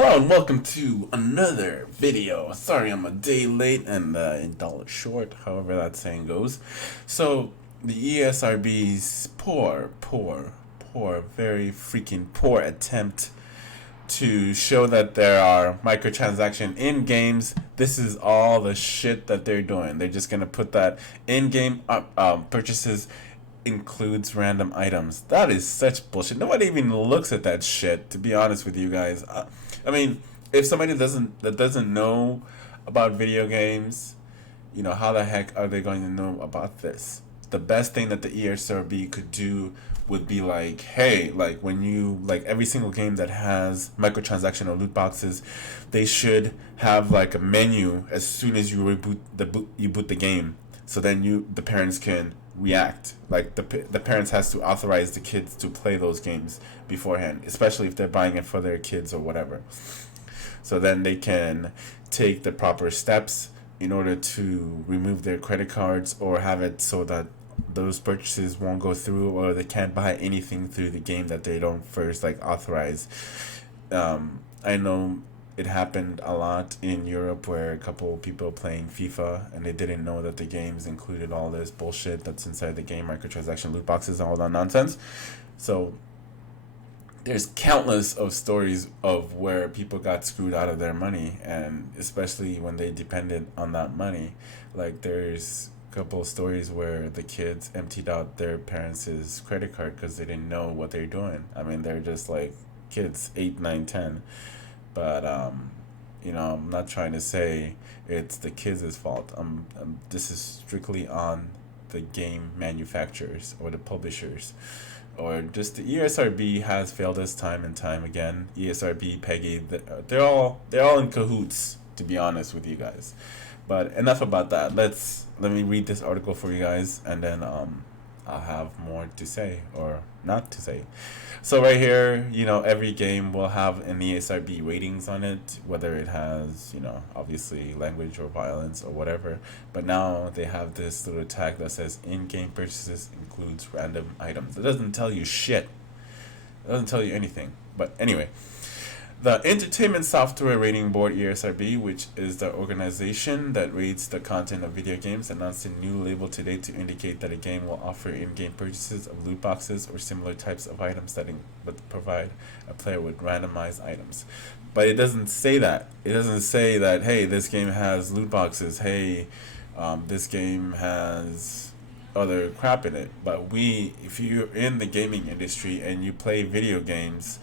Hello and welcome to another video. Sorry I'm a day late and $1 short, however that saying goes. So the ESRB's very freaking poor attempt to show that there are microtransaction in games. This is all the shit that they're doing. They're just gonna put that in-game purchases includes random items. That is such bullshit. Nobody even looks at that shit. To be honest with you guys, I mean, if somebody doesn't know about video games, how the heck are they going to know about this? The best thing that the ESRB could do would be like, hey, like when you like every single game that has microtransaction or loot boxes, they should have like a menu as soon as you boot the game, so then the parents can react. Like the parents has to authorize the kids to play those games beforehand, especially if they're buying it for their kids or whatever. So then they can take the proper steps in order to remove their credit cards or have it so that those purchases won't go through, or they can't buy anything through the game that they don't first like authorize. I know it happened a lot in Europe where a couple of people playing FIFA and they didn't know that the games included all this bullshit that's inside the game, microtransaction, loot boxes, and all that nonsense. So there's countless of stories of where people got screwed out of their money, and especially when they depended on that money. Like there's a couple of stories where the kids emptied out their parents' credit card because they didn't know what they're doing. I mean, they're just like kids, 8, 9, 10. But I'm not trying to say it's the kids' fault. This is strictly on the game manufacturers or the publishers, or just the ESRB has failed us time and time again. ESRB, Peggy, they're all in cahoots, to be honest with you guys. But enough about that. Let me read this article for you guys, and then I'll have more to say or not to say. So right here, every game will have an ESRB ratings on it, whether it has, obviously language or violence or whatever. But now they have this little tag that says in-game purchases includes random items. It doesn't tell you shit. It doesn't tell you anything. But anyway, the Entertainment Software Rating Board (ESRB), which is the organization that rates the content of video games, announced a new label today to indicate that a game will offer in-game purchases of loot boxes or similar types of items that provide a player with randomized items. But it doesn't say that. It doesn't say that, hey, this game has loot boxes. Hey, this game has other crap in it. But if you're in the gaming industry and you play video games,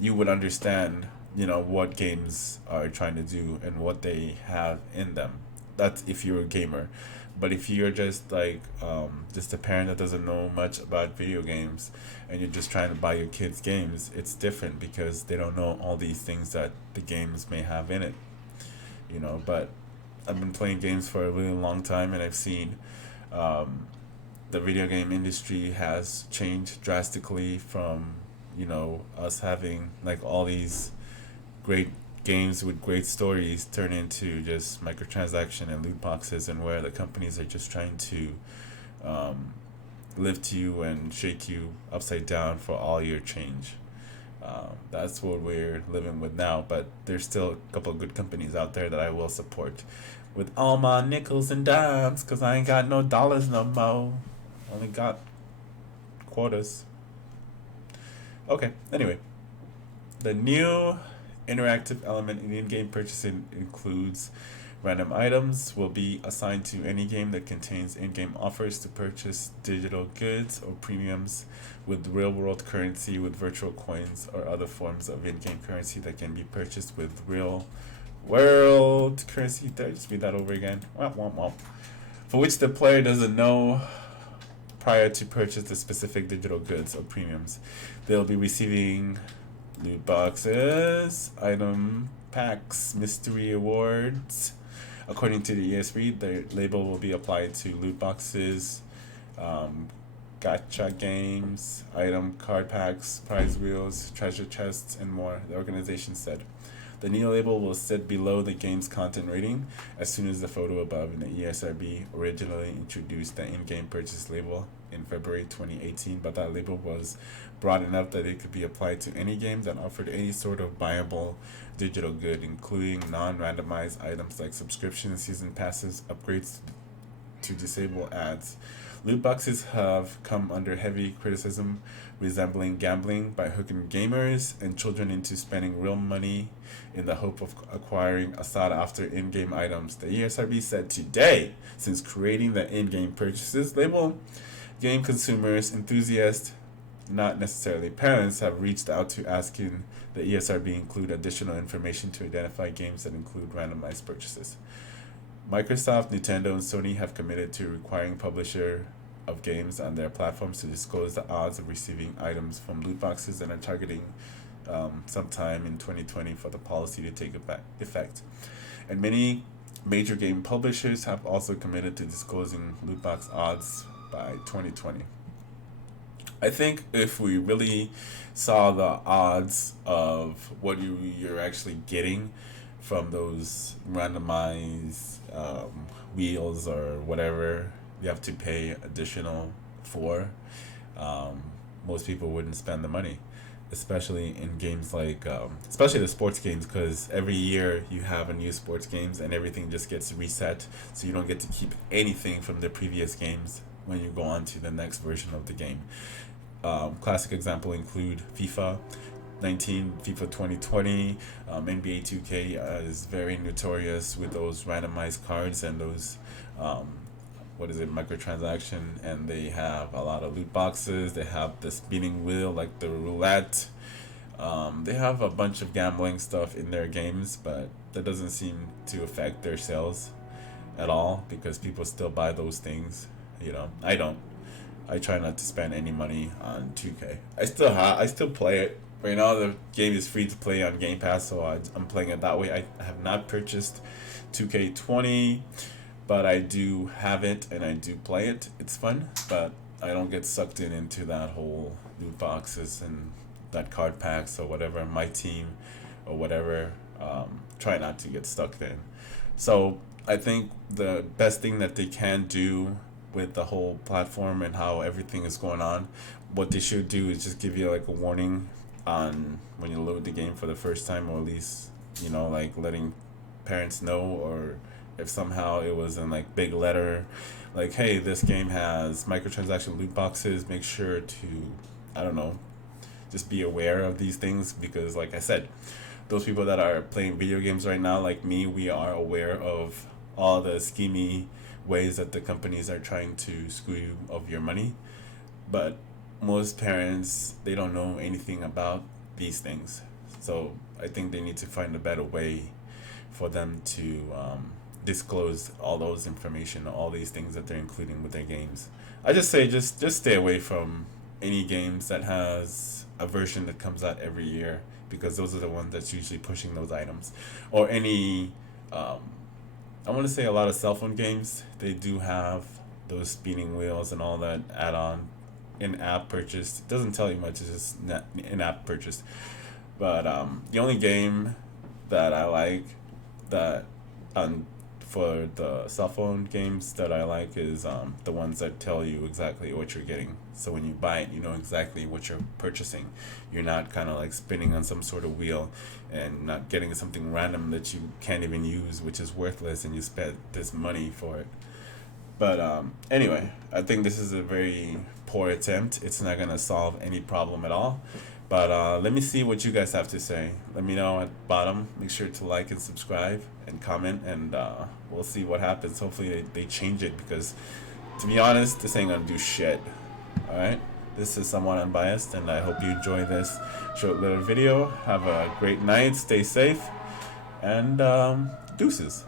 you would understand, what games are trying to do and what they have in them. That's if you're a gamer. But if you're just like just a parent that doesn't know much about video games and you're just trying to buy your kids games, it's different because they don't know all these things that the games may have in it. But I've been playing games for a really long time, and I've seen the video game industry has changed drastically from us having like all these great games with great stories turn into just microtransaction and loot boxes, and where the companies are just trying to lift you and shake you upside down for all your change. That's what we're living with now, but there's still a couple of good companies out there that I will support with all my nickels and dimes, because I ain't got no dollars no more. Only got quarters. Okay, anyway, the new interactive element in in-game purchasing includes random items will be assigned to any game that contains in-game offers to purchase digital goods or premiums with real-world currency, with virtual coins or other forms of in-game currency that can be purchased with real-world currency. Did I just read that over again? Womp, womp, womp. For which the player doesn't know prior to purchase the specific digital goods or premiums. They'll be receiving loot boxes, item packs, mystery awards. According to the ESRB, the label will be applied to loot boxes, gacha games, item card packs, prize wheels, treasure chests, and more, the organization said. The new label will sit below the game's content rating as soon as the photo above in the ESRB originally introduced the in-game purchase label in February 2018, but that label was broad enough that it could be applied to any game that offered any sort of buyable digital good, including non-randomized items like subscriptions, season passes, upgrades to disable ads. Loot boxes have come under heavy criticism, resembling gambling by hooking gamers and children into spending real money in the hope of acquiring a sought-after in-game items. The ESRB said today, since creating the in-game purchases label, game consumers, enthusiasts, not necessarily parents, have reached out to asking the ESRB include additional information to identify games that include randomized purchases. Microsoft, Nintendo, and Sony have committed to requiring publisher of games on their platforms to disclose the odds of receiving items from loot boxes and are targeting sometime in 2020 for the policy to take effect. And many major game publishers have also committed to disclosing loot box odds by 2020. I think if we really saw the odds of what you're actually getting from those randomized wheels or whatever you have to pay additional for, most people wouldn't spend the money, especially in games like especially the sports games, because every year you have a new sports games and everything just gets reset, so you don't get to keep anything from the previous games when you go on to the next version of the game. Classic example include FIFA 19, FIFA 2020, NBA 2K is very notorious with those randomized cards and those microtransaction, and they have a lot of loot boxes. They have the spinning wheel, like the roulette. They have a bunch of gambling stuff in their games, but that doesn't seem to affect their sales at all because people still buy those things. I don't. I try not to spend any money on 2K. I still play it. Right now the game is free to play on Game Pass, so I'm playing it that way. I have not purchased 2K20, but I do have it and I do play it. It's fun, but I don't get sucked into that whole loot boxes and that card packs or whatever. My team or whatever, try not to get stuck in. So I think the best thing that they can do with the whole platform and how everything is going on, what they should do is just give you like a warning on when you load the game for the first time, or at least like letting parents know, or if somehow it was in like big letter, like, hey, this game has microtransaction loot boxes, make sure to just be aware of these things, because like I said, those people that are playing video games right now, like me, we are aware of all the schemy ways that the companies are trying to screw you of your money. But most parents, they don't know anything about these things, so I think they need to find a better way for them to disclose all those information, all these things that they're including with their games. I just say just stay away from any games that has a version that comes out every year, because those are the ones that's usually pushing those items. Or any I want to say a lot of cell phone games, they do have those spinning wheels and all that add-on in-app purchase. It doesn't tell you much, it's just in-app purchase. But the only game that I like that for the cell phone games that I like is the ones that tell you exactly what you're getting. So when you buy it, you know exactly what you're purchasing. You're not kind of like spinning on some sort of wheel and not getting something random that you can't even use, which is worthless, and you spent this money for it. But anyway, I think this is a very poor attempt. It's not going to solve any problem at all. But let me see what you guys have to say. Let me know at the bottom. Make sure to like and subscribe and comment, and we'll see what happens. Hopefully they change it, because to be honest, this ain't going to do shit. Alright? This is Somewhat Unbiased, and I hope you enjoy this short little video. Have a great night. Stay safe. And deuces.